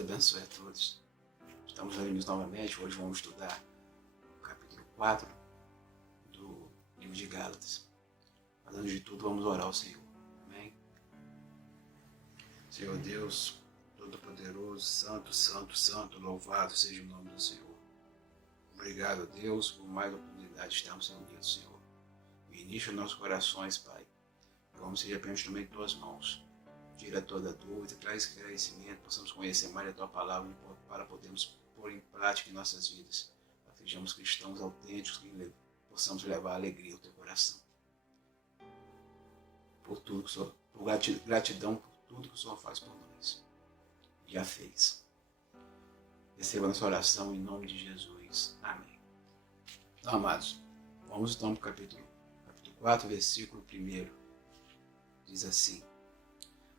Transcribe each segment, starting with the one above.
abençoe a todos. Estamos reunidos novamente. Hoje vamos estudar o capítulo 4 do livro de Gálatas. Mas antes de tudo, vamos orar ao Senhor. Amém? Senhor Deus, Todo-Poderoso, Santo, Santo, Santo, louvado seja o nome do Senhor. Obrigado, Deus, por mais oportunidade de estarmos reunidos, Senhor. Ministra nossos corações, Pai. Vamos ser apenas instrumento de tuas mãos. Tira toda dúvida, traz esclarecimento, possamos conhecer mais a tua palavra para podermos pôr em prática em nossas vidas. Para que sejamos cristãos autênticos, que possamos levar alegria ao teu coração. Por tudo que o Senhor, por gratidão por tudo que o Senhor faz por nós. Já fez. Receba nossa oração em nome de Jesus. Amém. Então, amados, vamos então para o capítulo 4, versículo 1. Diz assim: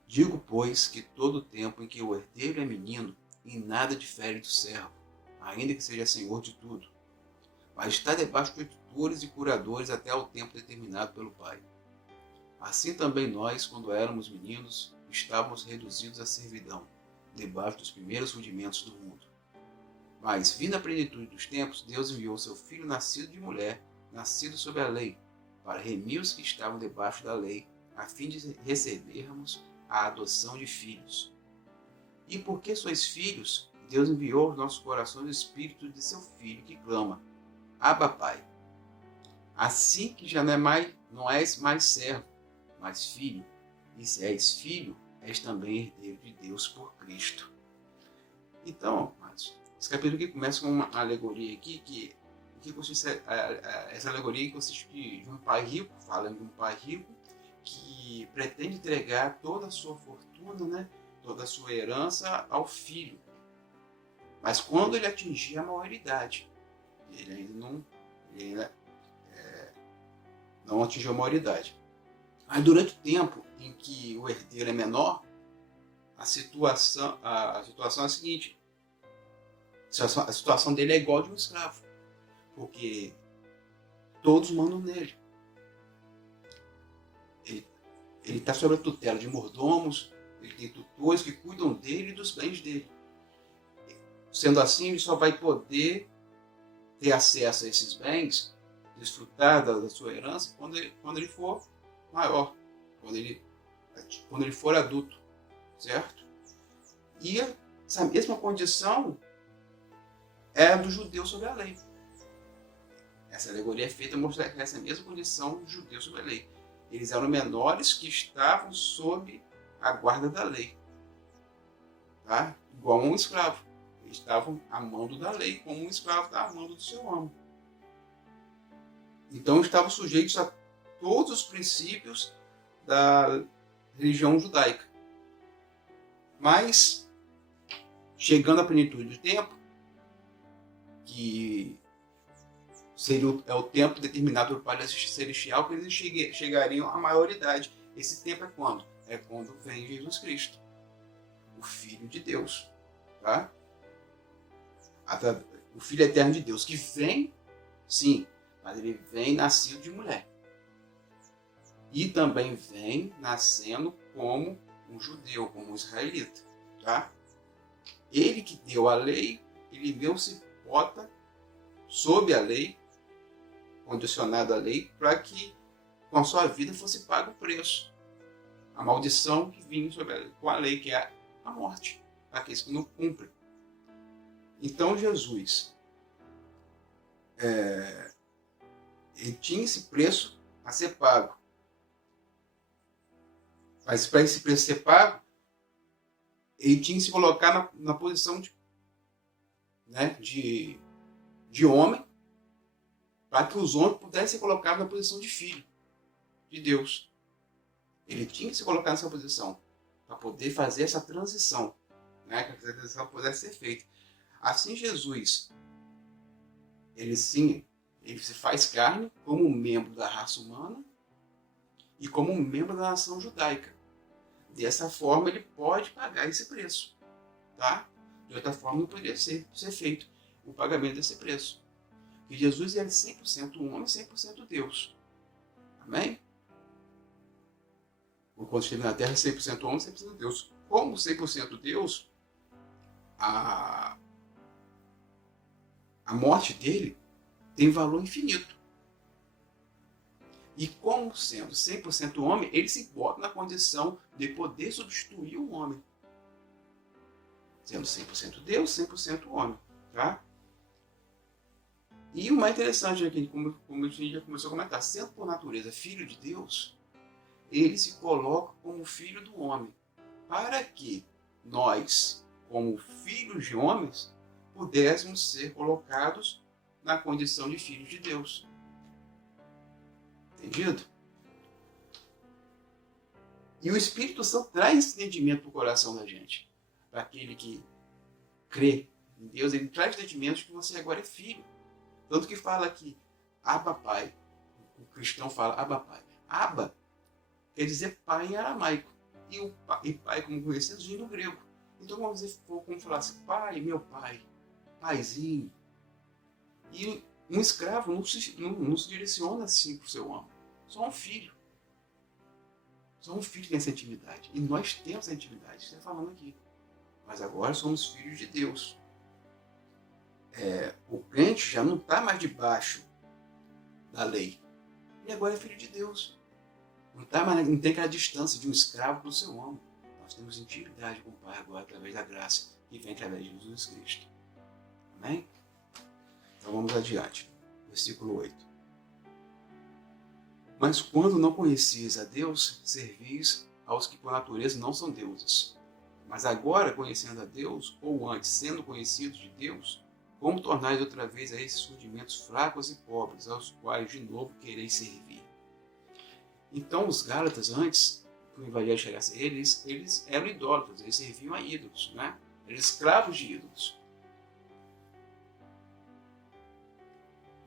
Digo, pois, que todo o tempo em que o herdeiro é menino, em nada difere do servo, ainda que seja senhor de tudo, mas está debaixo de tutores e curadores até ao tempo determinado pelo Pai. Assim também nós, quando éramos meninos, estávamos reduzidos à servidão, debaixo dos primeiros rudimentos do mundo. Mas, vindo a plenitude dos tempos, Deus enviou seu Filho nascido de mulher, nascido sob a lei, para remir os que estavam debaixo da lei, a fim de recebermos a adoção de filhos. E porque sois filhos, Deus enviou aos nossos corações o Espírito de seu Filho, que clama: Abba, Pai. Assim que já não és mais servo, mas filho, e se és filho, és também herdeiro de Deus por Cristo. Então, amados, esse capítulo aqui começa com uma alegoria aqui, que consiste, essa alegoria que consiste de um pai rico, falando de um pai rico, que pretende entregar toda a sua fortuna, né, toda a sua herança ao filho. Mas quando ele atingir a maioridade, ele ainda não atingiu a maioridade. Mas durante o tempo em que o herdeiro é menor, a situação é a seguinte: a situação dele é igual a de um escravo, porque todos mandam nele. Ele está sob a tutela de mordomos, ele tem tutores que cuidam dele e dos bens dele. Sendo assim, ele só vai poder ter acesso a esses bens, desfrutar da sua herança, quando ele for maior, quando ele for adulto, certo? E essa mesma condição é a do judeu sobre a lei. Essa alegoria é feita para mostrar que essa mesma condição do judeu sobre a lei. Eles eram menores que estavam sob a guarda da lei. Tá? Igual a um escravo. Eles estavam amando da lei, como um escravo está amando do seu amo. Então estavam sujeitos a todos os princípios da religião judaica. Mas, chegando à plenitude do tempo, que é o tempo determinado pelo Pai Celestial, que eles chegariam à maioridade. Esse tempo é quando? É quando vem Jesus Cristo, o Filho de Deus. Tá? O Filho eterno de Deus, que vem, sim, mas ele vem nascido de mulher. E também vem nascendo como um judeu, como um israelita. Tá? Ele que deu a lei, ele mesmo se bota sob a lei, condicionado à lei, para que com a sua vida fosse pago o preço. A maldição que vinha com a lei, que é a morte, para aqueles que não cumprem. Então Jesus, ele tinha esse preço a ser pago. Mas para esse preço ser pago, ele tinha que se colocar na posição de homem, para que os homens pudessem ser colocados na posição de filho de Deus. Ele tinha que se colocar nessa posição para poder fazer essa transição, né? Que essa transição pudesse ser feita. Assim Jesus, ele se faz carne como um membro da raça humana e como um membro da nação judaica. Dessa forma ele pode pagar esse preço, tá? De outra forma não poderia ser feito o pagamento desse preço. E Jesus é 100% homem, 100% Deus. Amém? Quando esteve na terra, 100% homem, 100% Deus. Como 100% Deus, a morte dele tem valor infinito. E como sendo 100% homem, ele se bota na condição de poder substituir o homem. Sendo 100% Deus, 100% homem. Tá? E o mais interessante aqui, como a gente já começou a comentar, sendo por natureza filho de Deus, ele se coloca como filho do homem, para que nós, como filhos de homens, pudéssemos ser colocados na condição de filhos de Deus. Entendido? E o Espírito Santo traz esse entendimento para o coração da gente. Para aquele que crê em Deus, ele traz entendimento de que você agora é filho. Tanto que fala aqui, Abba Pai. O cristão fala Abba Pai. Abba quer dizer pai em aramaico. E pai, como conhecemos, vem do grego. Então, vamos dizer, como falar assim, pai, meu pai, paizinho. E um escravo não se direciona assim para o seu homem. Só um filho. Só um filho tem essa intimidade. E nós temos essa intimidade, você está falando aqui. Mas agora somos filhos de Deus. O crente já não está mais debaixo da lei. Ele agora é filho de Deus. Não tem aquela distância de um escravo para o seu homem. Nós temos intimidade com o Pai agora através da graça que vem através de Jesus Cristo. Amém? Então vamos adiante. Versículo 8. Mas quando não conhecias a Deus, servis aos que por natureza não são deuses. Mas agora, conhecendo a Deus, ou antes, sendo conhecidos de Deus, como tornais outra vez a esses rudimentos fracos e pobres, aos quais de novo quereis servir? Então os Gálatas, antes que o Evangelho chegasse a eles eram idólatras, eles serviam a ídolos, né? Eram escravos de ídolos.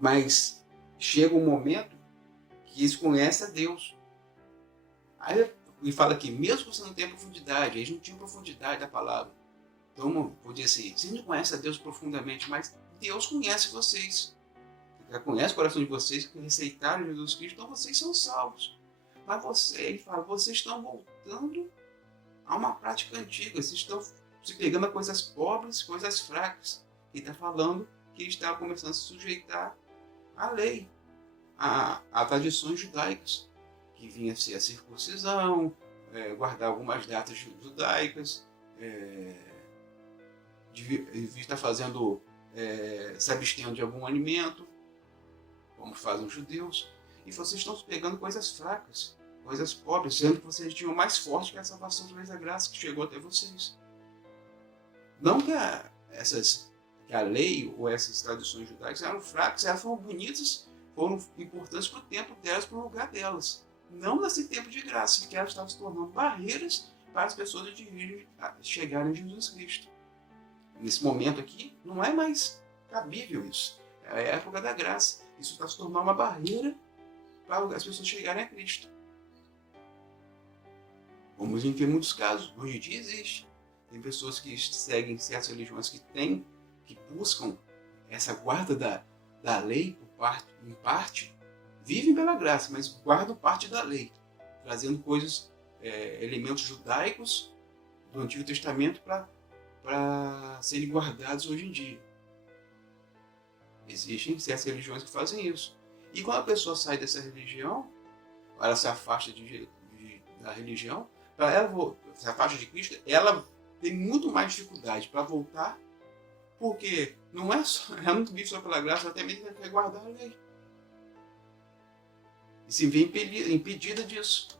Mas chega um momento que eles conhecem a Deus. Aí ele fala aqui, mesmo que você não tenha profundidade, eles não tinham profundidade da palavra. Então, vou dizer assim, vocês não conhecem a Deus profundamente, mas Deus conhece vocês. Ele já conhece o coração de vocês, que aceitaram Jesus Cristo, então vocês são salvos. Mas ele fala, vocês estão voltando a uma prática antiga, vocês estão se pegando a coisas pobres, coisas fracas. Ele está falando que eles estavam começando a se sujeitar à lei, a tradições judaicas, que vinha a ser a circuncisão, guardar algumas datas judaicas, devia estar fazendo, se abstendo de algum alimento, como fazem os judeus. E vocês estão pegando coisas fracas, coisas pobres, sendo que vocês tinham mais forte que a salvação através da graça que chegou até vocês. Não que a lei ou essas tradições judaicas eram fracas, elas foram bonitas, foram importantes para o tempo delas, para o lugar delas. Não nesse tempo de graça, porque elas estavam se tornando barreiras para as pessoas chegarem a Jesus Cristo. Nesse momento aqui, não é mais cabível isso. É a época da graça. Isso está se tornando uma barreira para as pessoas chegarem a Cristo. Vamos ver muitos casos. Hoje em dia existe. Tem pessoas que seguem certas religiões que buscam essa guarda da lei, em parte, vivem pela graça, mas guardam parte da lei, trazendo coisas, elementos judaicos do Antigo Testamento para serem guardados hoje em dia. Existem certas religiões que fazem isso. E quando a pessoa sai dessa religião, ela se afasta da religião, para ela se afasta de Cristo, ela tem muito mais dificuldade para voltar, porque não é só, ela não vive só pela graça, ela também quer guardar a lei. E se vê impedida disso.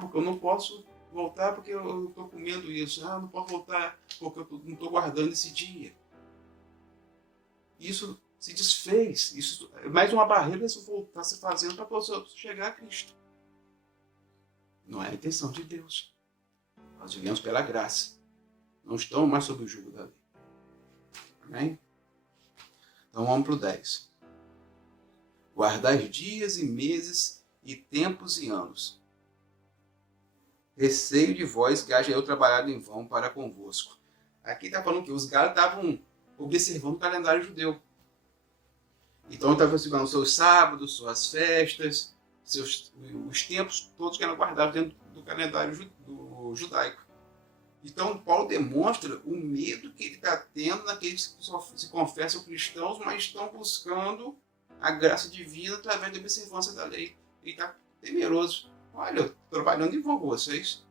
Porque eu não posso voltar porque eu estou comendo isso. Não posso voltar porque eu não estou guardando esse dia. Isso se desfez. Isso é mais uma barreira que está se fazendo para você chegar a Cristo. Não é a intenção de Deus. Nós vivemos pela graça. Não estamos mais sob o jugo da lei. Amém? Então vamos para o 10. Guardai dias e meses e tempos e anos. Receio de vós que haja eu trabalhado em vão para convosco. Aqui está falando que os Gálatas estavam observando o calendário judeu. Então estavam observando seus sábados, suas festas, os tempos todos que eram guardados dentro do calendário judaico. Então, Paulo demonstra o medo que ele está tendo naqueles que só se confessam cristãos, mas estão buscando a graça divina através da observância da lei. Ele está temeroso. Olha, eu estou trabalhando em vão com vocês.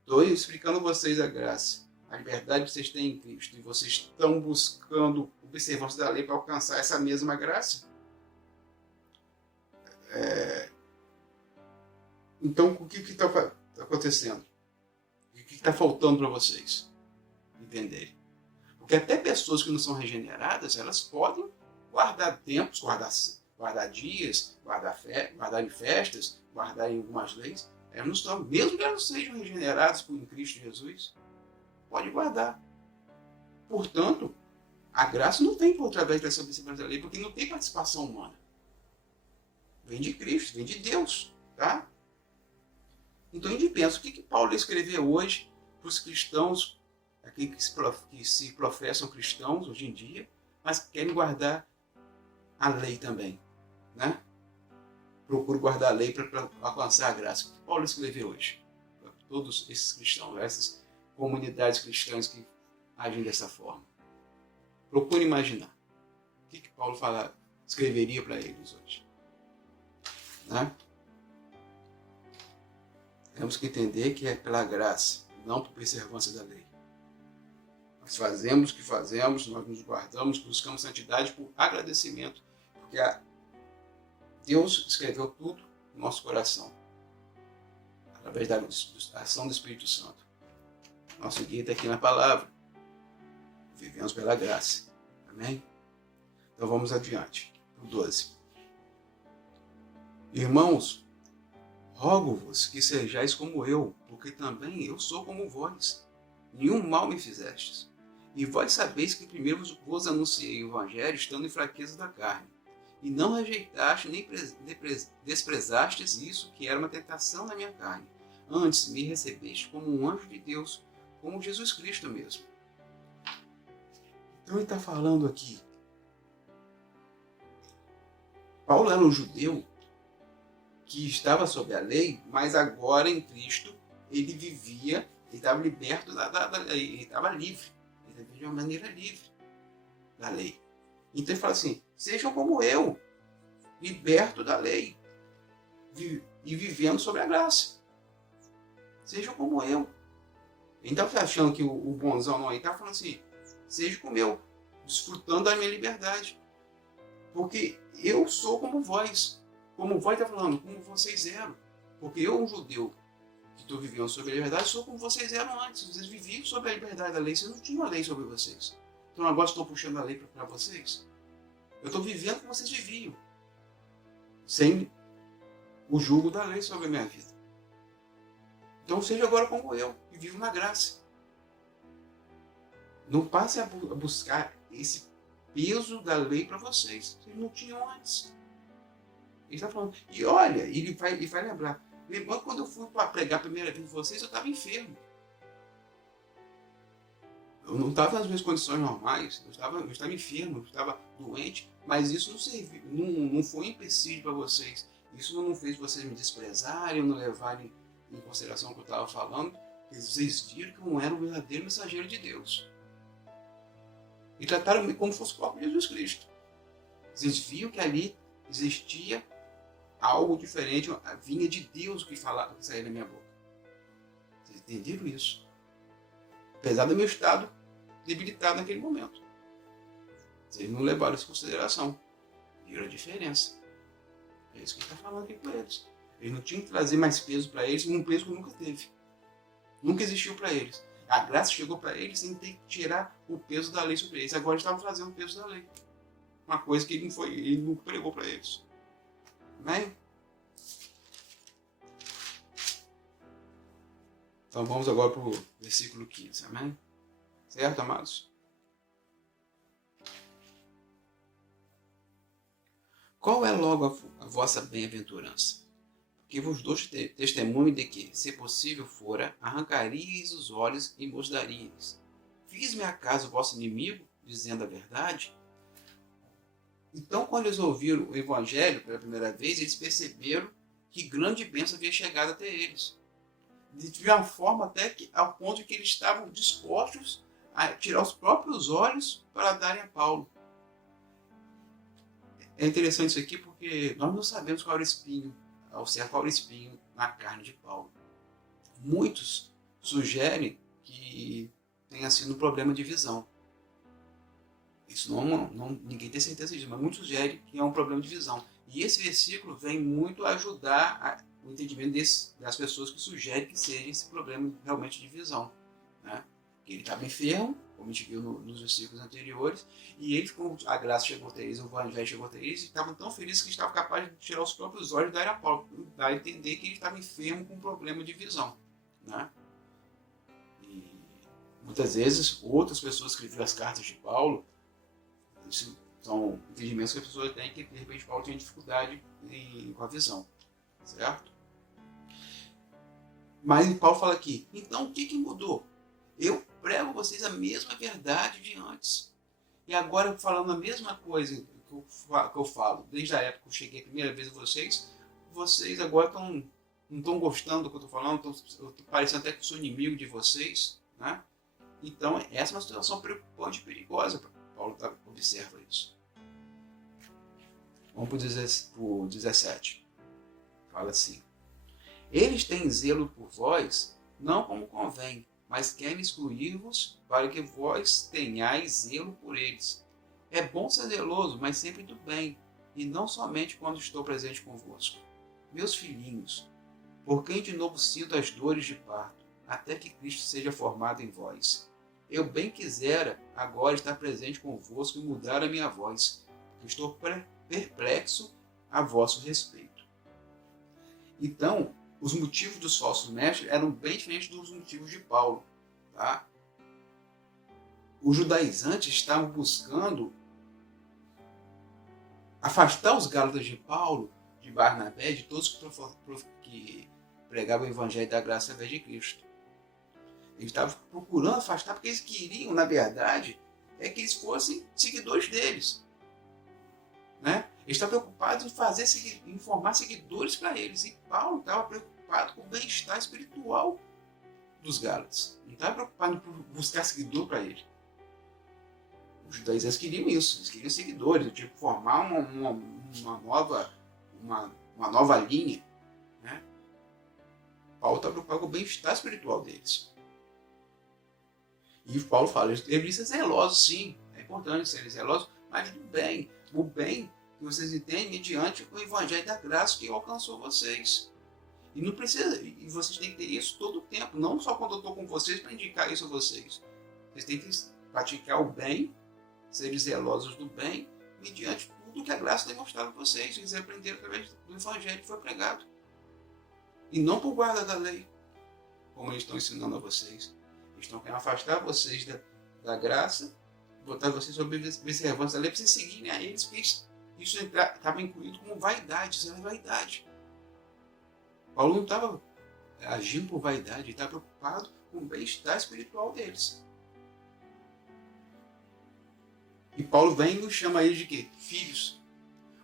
Estou explicando a vocês a graça, a liberdade que vocês têm em Cristo. E vocês estão buscando observância da lei para alcançar essa mesma graça. Então, o que está acontecendo? O que está faltando para vocês entenderem? Porque até pessoas que não são regeneradas, elas podem guardar tempos, guardar dias, guardar em festas, guardar em algumas leis. Elas não estão, mesmo que elas sejam regeneradas por Cristo Jesus, pode guardar. Portanto, a graça não vem por através dessa observância da lei, porque não tem participação humana. Vem de Cristo, vem de Deus, tá? Então a gente pensa, o que Paulo escreveu hoje para os cristãos, aqueles que se professam cristãos hoje em dia, mas querem guardar a lei também, né? Procuro guardar a lei para alcançar a graça. O que Paulo escreveu hoje? Para todos esses cristãos, essas comunidades cristãs que agem dessa forma. Procure imaginar. O que Paulo escreveria para eles hoje? Né? Temos que entender que é pela graça, não por observância da lei. Nós fazemos o que fazemos, nós nos guardamos, buscamos santidade por agradecimento, porque Deus escreveu tudo no nosso coração, através da ação do Espírito Santo. Nosso guia está aqui na palavra. Vivemos pela graça. Amém? Então vamos adiante. O 12. Irmãos, rogo-vos que sejais como eu, porque também eu sou como vós. Nenhum mal me fizestes. E vós sabeis que primeiro vos anunciei o Evangelho estando em fraqueza da carne. E não rejeitaste nem desprezastes isso que era uma tentação na minha carne. Antes me recebeste como um anjo de Deus, como Jesus Cristo mesmo. Então ele está falando aqui. Paulo era um judeu que estava sob a lei, mas agora em Cristo ele vivia, ele estava liberto da lei, ele estava livre, ele vivia de uma maneira livre da lei. Então ele fala assim, sejam como eu, liberto da lei e vivendo sobre a graça. Sejam como eu. Ele não está achando que o bonzão não, ele está falando assim, sejam como eu, desfrutando da minha liberdade. Porque eu sou como vós. Como vós está falando, como vocês eram. Porque eu, um judeu, que estou vivendo sobre a liberdade, sou como vocês eram antes. Vocês viviam sobre a liberdade da lei, vocês não tinham a lei sobre vocês. Então agora estou puxando a lei para vocês. Eu estou vivendo como vocês viviam. Sem o jugo da lei sobre a minha vida. Então seja agora como eu, e vivo na graça. Não passe a buscar esse peso da lei para vocês. Vocês não tinham antes. Ele está falando. E olha, ele vai lembrar. Lembrando quando eu fui para pregar a primeira vez com vocês, eu estava enfermo. Eu não estava nas minhas condições normais. Eu estava enfermo, eu estava doente. Mas isso não serviu, não foi um empecilho para vocês. Isso não fez vocês me desprezarem, não levarem em consideração o que eu estava falando. Vocês viram que eu não era o verdadeiro mensageiro de Deus. E trataram-me como fosse o próprio Jesus Cristo. Vocês viram que ali existia algo diferente, vinha de Deus que saía da minha boca. Vocês entenderam isso? Apesar do meu estado debilitado naquele momento. Vocês não levaram isso em consideração. Viram a diferença. É isso que ele está falando aqui com eles. Eles não tinham que trazer mais peso para eles, um peso que nunca teve. Nunca existiu para eles. A graça chegou para eles sem ter que tirar o peso da lei sobre eles. Agora eles estavam trazendo o peso da lei. Uma coisa que ele não pregou para eles. Amém? Então vamos agora para o versículo 15. Amém? Certo, amados? Qual é logo a vossa bem-aventurança? Porque vos dou testemunho de que, se possível fora, arrancaríeis os olhos e vos daríeis. Fiz-me acaso vosso inimigo, dizendo a verdade? Então, quando eles ouviram o Evangelho pela primeira vez, eles perceberam que grande bênção havia chegado até eles. de uma forma até que, ao ponto que eles estavam dispostos a tirar os próprios olhos para darem a Paulo. É interessante isso aqui porque nós não sabemos qual era o espinho, ao certo qual era o espinho na carne de Paulo. Muitos sugerem que tenha sido um problema de visão. Isso ninguém tem certeza disso, mas muitos sugerem que é um problema de visão. E esse versículo vem muito ajudar o entendimento das pessoas que sugerem que seja esse problema realmente de visão. Né? Ele estava enfermo, como a gente viu nos versículos anteriores, e eles, como a graça chegou até eles, o evangelho chegou até eles, estavam tão felizes que estavam capazes de tirar os próprios olhos da era Paulo, dar a entender que ele estava enfermo com um problema de visão. Né? E muitas vezes, outras pessoas que escreveram as cartas de Paulo, isso são entendimentos que as pessoas têm que, de repente, Paulo tinha dificuldade com a visão. Certo? Mas Paulo fala aqui, então o que mudou? Eu prego a vocês a mesma verdade de antes. E agora, falando a mesma coisa que eu falo, desde a época que eu cheguei a primeira vez a vocês agora não estão gostando do que eu estou falando, estou parecendo até que eu sou inimigo de vocês. Né? Então, essa é uma situação preocupante e perigosa. Paulo observa isso. Vamos para o 17. Fala assim: eles têm zelo por vós, não como convém, mas querem excluir-vos para que vós tenhais zelo por eles. É bom ser zeloso, mas sempre do bem, e não somente quando estou presente convosco. Meus filhinhos, por quem de novo sinto as dores de parto, até que Cristo seja formado em vós. Eu bem quisera agora estar presente convosco e mudar a minha voz, porque estou perplexo a vosso respeito. Então, os motivos dos falsos mestres eram bem diferentes dos motivos de Paulo. Tá? Os judaizantes estavam buscando afastar os gálatas de Paulo, de Barnabé, de todos que pregavam o evangelho da graça através de Cristo. Eles estavam procurando afastar porque eles queriam, na verdade, que eles fossem seguidores deles. Né? Eles estavam preocupados em formar seguidores para eles. E Paulo estava preocupado com o bem-estar espiritual dos gálatas. Não estava preocupado por buscar seguidor para ele. Os judaizantes queriam isso. Eles queriam seguidores. Tipo, formar uma nova linha. Né? Paulo estava preocupado com o bem-estar espiritual deles. E Paulo fala, eles deveriam ser zelosos, sim. É importante serem zelosos, mas do bem. O bem que vocês entendem mediante o evangelho da graça que alcançou vocês. E não precisa, e vocês têm que ter isso todo o tempo, não só quando eu estou com vocês para indicar isso a vocês. Vocês têm que praticar o bem, serem zelosos do bem, mediante tudo que a graça tem mostrado a vocês. Vocês aprenderam através do evangelho que foi pregado. E não por guarda da lei, como eles estão ensinando a vocês. Eles estão querendo afastar vocês da graça, botar vocês sob observância da lei para vocês seguirem a eles, porque isso estava incluído como vaidade, isso era vaidade. Paulo não estava agindo por vaidade, ele estava preocupado com o bem-estar espiritual deles. E Paulo vem e nos chama eles de quê? Filhos.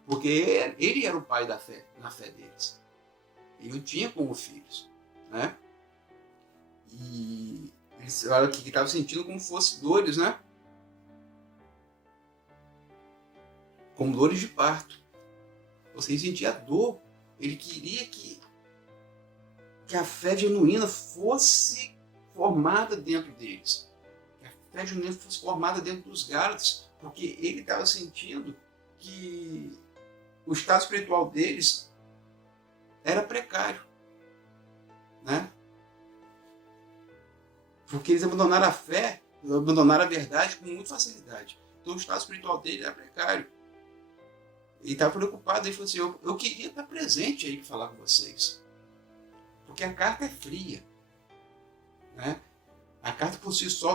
Porque ele era o pai da fé, na fé deles. Ele o tinha como filhos. Né? E eles falaram que estavam sentindo como fosse dores, né? Como dores de parto. Você sentia dor. Ele queria que a fé genuína fosse formada dentro deles. Que a fé genuína fosse formada dentro dos gálatas. Porque ele estava sentindo que o estado espiritual deles era precário. Né? Porque eles abandonaram a fé, abandonaram a verdade com muita facilidade. Então o estado espiritual dele era precário. Ele estava preocupado, ele falou assim, eu queria estar presente aí para falar com vocês. Porque a carta é fria. Né? A carta por si só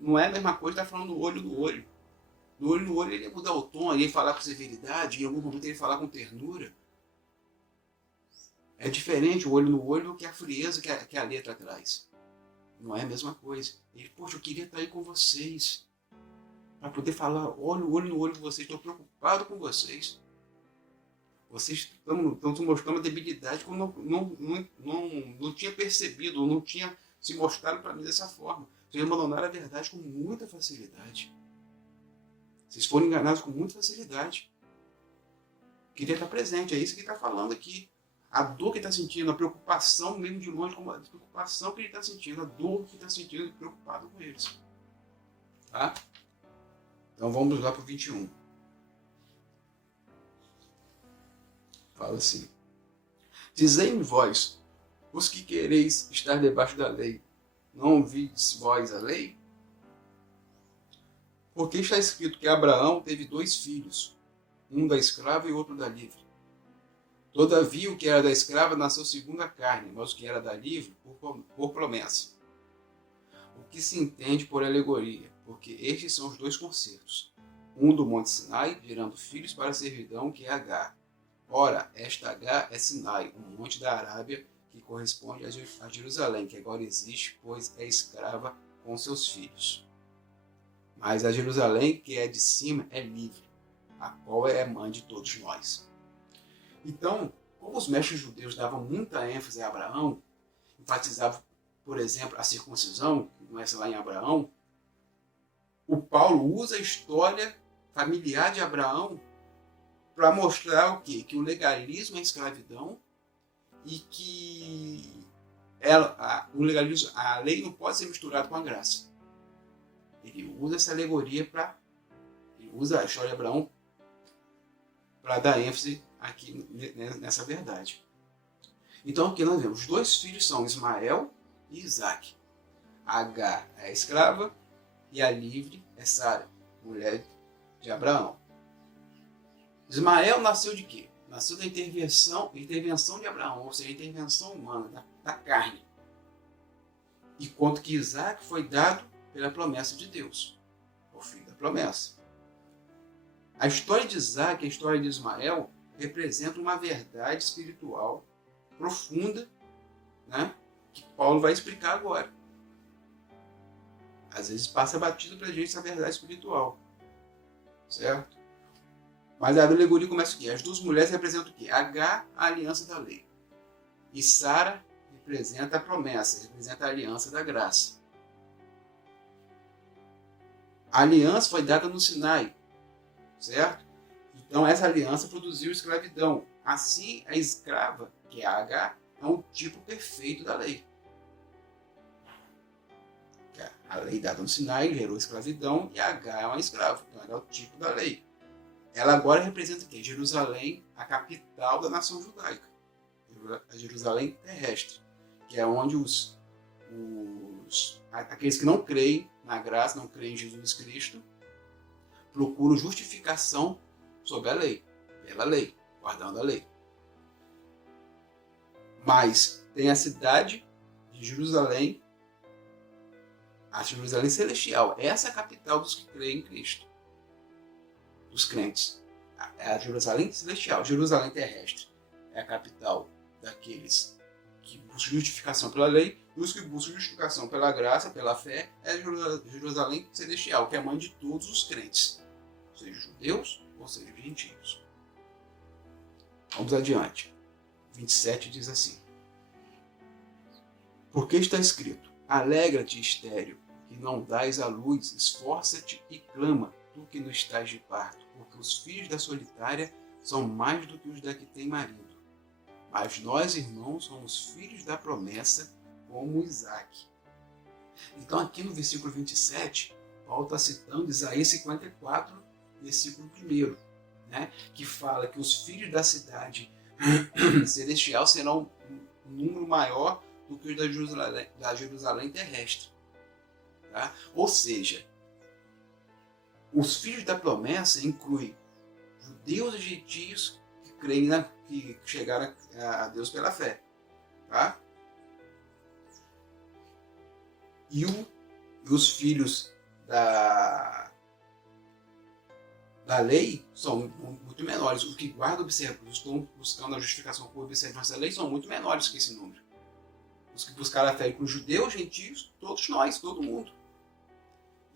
não é a mesma coisa que estar falando do olho no olho. Do olho no olho ele ia mudar o tom, ele ia falar com severidade, em algum momento ele ia falar com ternura. É diferente o olho no olho do que a frieza que a letra traz. Não é a mesma coisa. Ele, poxa, eu queria estar aí com vocês. Para poder falar olho no olho com vocês. Estou preocupado com vocês. Vocês estão se mostrando uma debilidade que eu não tinha percebido, ou não tinha se mostrado para mim dessa forma. Vocês abandonaram a verdade com muita facilidade. Vocês foram enganados com muita facilidade. Queria estar presente, é isso que ele está falando aqui. A dor que ele está sentindo, a preocupação, mesmo de longe, como a preocupação que ele está sentindo, a dor que ele está sentindo, preocupado com eles. Tá? Então vamos lá para o 21. Fala assim: dizei-me vós, os que quereis estar debaixo da lei, não ouvides vós a lei? Porque está escrito que Abraão teve 2 filhos, um da escrava e outro da livre. Todavia, o que era da escrava nasceu segundo a carne, mas o que era da livre, por promessa. O que se entende por alegoria, porque estes são os 2 concertos. Um do Monte Sinai, gerando filhos para a servidão, que é Agar. Ora, esta Agar é Sinai, um monte da Arábia, que corresponde a Jerusalém, que agora existe, pois é escrava com seus filhos. Mas a Jerusalém, que é de cima, é livre, a qual é mãe de todos nós. Então, como os mestres judeus davam muita ênfase a Abraão, enfatizavam, por exemplo, a circuncisão, que começa lá em Abraão, o Paulo usa a história familiar de Abraão para mostrar o quê? Que o legalismo é escravidão e que a lei não pode ser misturada com a graça. Ele usa essa alegoria ele usa a história de Abraão para dar ênfase aqui nessa verdade. Então aqui nós vemos, os 2 filhos são Ismael e Isaac. Agar é a escrava e a livre é Sara, mulher de Abraão. Ismael nasceu de quê? Nasceu da intervenção de Abraão, ou seja, a intervenção humana, da carne. Enquanto que Isaac foi dado pela promessa de Deus, o filho da promessa. A história de Isaac e a história de Ismael representam uma verdade espiritual profunda, né, que Paulo vai explicar agora. Às vezes passa batido para a gente essa verdade espiritual, certo? Mas a alegoria começa aqui. As 2 mulheres representam o quê? Agar, a aliança da lei. E Sara representa a promessa, representa a aliança da graça. A aliança foi dada no Sinai, certo? Então essa aliança produziu escravidão. Assim, a escrava, que é a Agar, é um tipo perfeito da lei. A lei dada no Sinai gerou escravidão e a Agar é uma escrava. Então ela é o tipo da lei. Ela agora representa o quê? Jerusalém, a capital da nação judaica. A Jerusalém terrestre, que é onde aqueles que não creem na graça, não creem em Jesus Cristo, procuram justificação sob a lei, pela lei, guardando a lei. Mas tem a cidade de Jerusalém, a Jerusalém celestial. Essa é a capital dos que creem em Cristo, dos crentes. É a Jerusalém celestial. Jerusalém terrestre é a capital daqueles que buscam justificação pela lei, e os que buscam justificação pela graça, pela fé, é a Jerusalém celestial, que é a mãe de todos os crentes, seja judeus ou seja gentios. Vamos adiante. 27 diz assim: porque está escrito: alegra-te, estéril, que não dás à luz, esforça-te e clama, tu que não estás de parto, porque os filhos da solitária são mais do que os da que tem marido. Mas nós, irmãos, somos filhos da promessa, como Isaac. Então aqui no versículo 27, Paulo está citando Isaías 54, versículo 1, né, que fala que os filhos da cidade celestial serão um número maior do que os da Jerusalém terrestre. Tá? Ou seja, os filhos da promessa incluem judeus e gentios que creem que chegaram a Deus pela fé. Tá? E os filhos da lei são muito menores. Os que guardam observação, estão buscando a justificação por observância da lei, são muito menores que esse número. Os que buscaram a fé com os judeus, gentios, todos nós, todo mundo.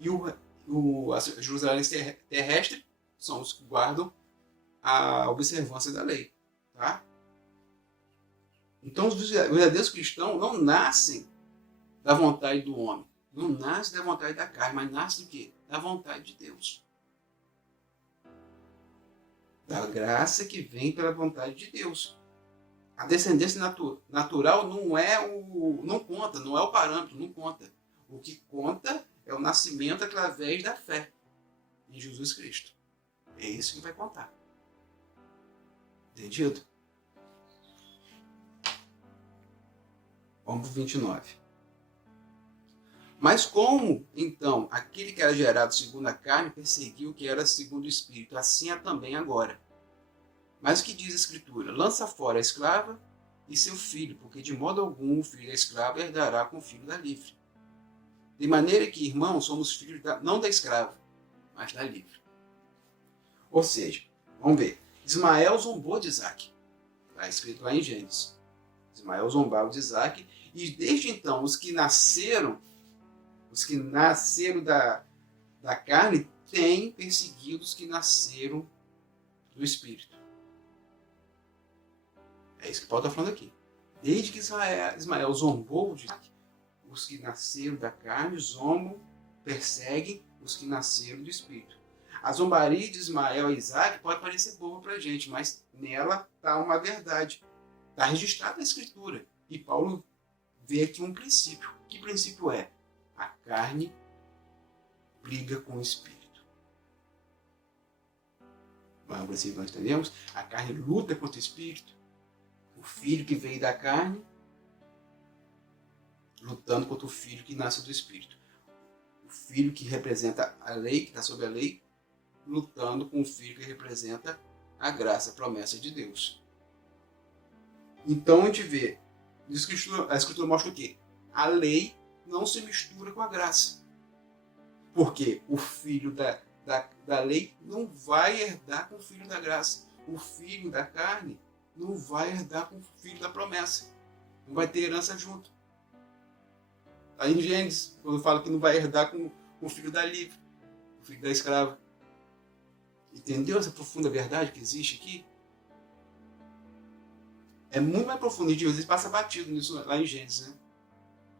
E a Jerusalém terrestre são os que guardam a observância da lei. Tá? Então, os verdadeiros cristãos não nascem da vontade do homem. Não nascem da vontade da carne, mas nascem do quê? Da vontade de Deus. Da graça que vem pela vontade de Deus. A descendência natural não conta, não é o parâmetro, não conta. O que conta é o nascimento através da fé em Jesus Cristo. É isso que vai contar. Entendido? Vamos para o 29. Mas como, então, aquele que era gerado segundo a carne perseguiu o que era segundo o Espírito, assim é também agora. Mas o que diz a Escritura? Lança fora a escrava e seu filho, porque de modo algum o filho da escrava herdará com o filho da livre. De maneira que, irmãos, somos filhos não da escrava, mas da livre. Ou seja, vamos ver, Ismael zombou de Isaac. Está escrito lá em Gênesis. Ismael zombava de Isaac, e desde então os que nasceram da carne têm perseguido os que nasceram do Espírito. É isso que Paulo está falando aqui. Desde que Ismael zombou de Isaac, os que nasceram da carne zombam, perseguem os que nasceram do Espírito. A zombaria de Ismael e Isaac pode parecer boba para a gente, mas nela está uma verdade. Está registrada na Escritura. E Paulo vê aqui um princípio. Que princípio é? A carne briga com o Espírito. Não é um princípio que nós entendemos? A carne luta contra o Espírito. O filho que veio da carne lutando contra o filho que nasce do Espírito. O filho que representa a lei, que está sob a lei, lutando com o filho que representa a graça, a promessa de Deus. Então a gente vê, a Escritura mostra o quê? A lei não se mistura com a graça. Porque o filho da lei não vai herdar com o filho da graça. O filho da carne não vai herdar com o filho da promessa. Não vai ter herança junto. Aí em Gênesis, quando fala que não vai herdar com o filho da livre, o filho da escrava. Entendeu essa profunda verdade que existe aqui? É muito mais profundo. E às vezes passa batido nisso lá em Gênesis, né?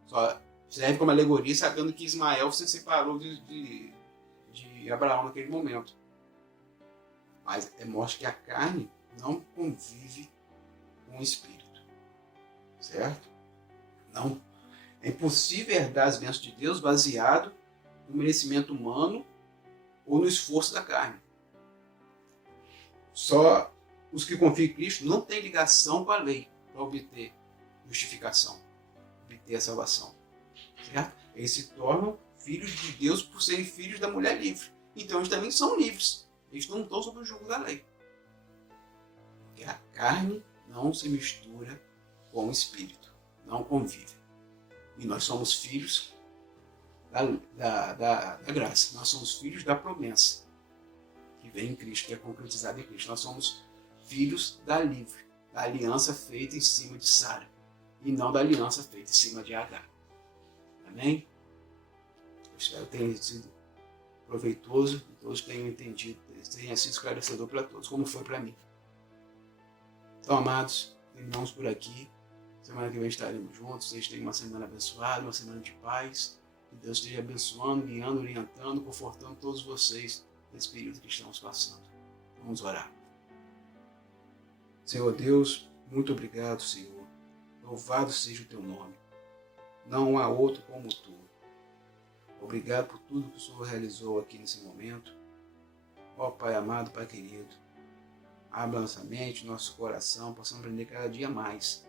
Só serve como alegoria, sabendo que Ismael se separou de Abraão naquele momento. Mas mostra que a carne não convive com o Espírito. Certo? Não. É impossível herdar as bênçãos de Deus baseado no merecimento humano ou no esforço da carne. Só os que confiam em Cristo não têm ligação com a lei para obter justificação, obter a salvação. Certo? Eles se tornam filhos de Deus por serem filhos da mulher livre. Então eles também são livres. Eles não estão sob o jugo da lei. Porque a carne não se mistura com o Espírito. Não convive. E nós somos filhos da graça. Nós somos filhos da promessa que vem em Cristo, que é concretizada em Cristo. Nós somos filhos da livre, da aliança feita em cima de Sara, e não da aliança feita em cima de Agar. Amém? Eu espero que tenha sido proveitoso, que todos tenham entendido, tenha sido esclarecedor para todos, como foi para mim. Então, amados, terminamos por aqui. Semana que vem estaremos juntos. Vocês tenham uma semana abençoada, uma semana de paz. Que Deus esteja abençoando, guiando, orientando, confortando todos vocês nesse período que estamos passando. Vamos orar. Senhor Deus, muito obrigado, Senhor. Louvado seja o teu nome. Não há outro como tu. Obrigado por tudo que o Senhor realizou aqui nesse momento. Ó Pai amado, Pai querido, abra nossa mente, nosso coração, possamos aprender cada dia mais,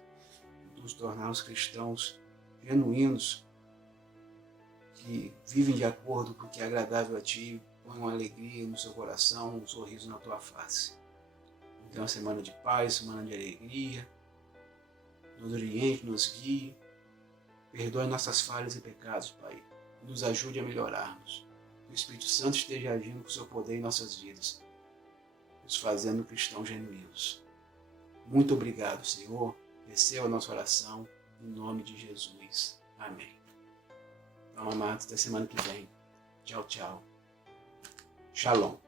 nos tornarmos cristãos genuínos, que vivem de acordo com o que é agradável a Ti, põe uma alegria no seu coração, um sorriso na Tua face. Então, uma semana de paz, semana de alegria, nos oriente, nos guie, perdoe nossas falhas e pecados, Pai, nos ajude a melhorarmos. Que o Espírito Santo esteja agindo com o seu poder em nossas vidas, nos fazendo cristãos genuínos. Muito obrigado, Senhor. Receba a nossa oração, em nome de Jesus. Amém. Então, amados, até semana que vem. Tchau, tchau. Shalom.